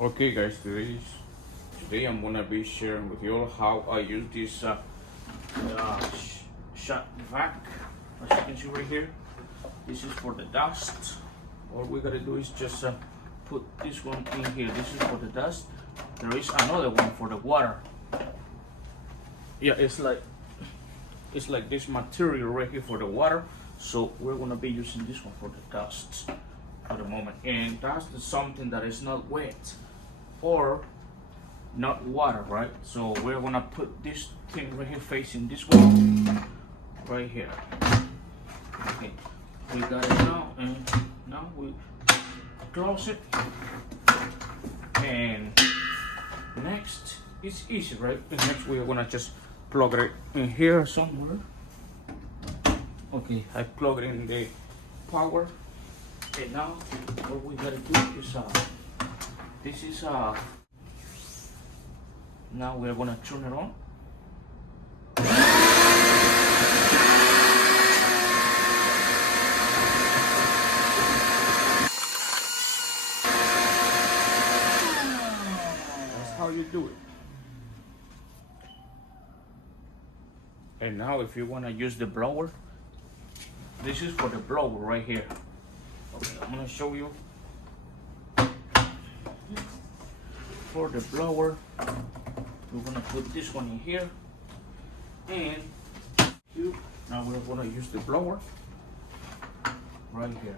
Okay guys, today I'm gonna be sharing with you all how I use this Shop-Vac. As you can see right here, this is for the dust. All we gotta do is just put this one in here. This is for the dust. There is another one for the water. Yeah, it's like this material right here for the water. So we're gonna be using this one for the dust for the moment. And dust is something that is not wet or not water, right? So we're gonna put this thing right here facing this wall right here. Okay, we got it now, and now we close it. And next, it's easy, right? And next we're gonna just plug it in here somewhere. Okay, I plug it in the power. And now what we gotta do is this is now we're gonna turn it on. That's how you do it. And now if you wanna use the blower, this is for the blower right here. Okay, I'm gonna show you. For the blower, we're gonna put this one in here, and now we're gonna use the blower right here.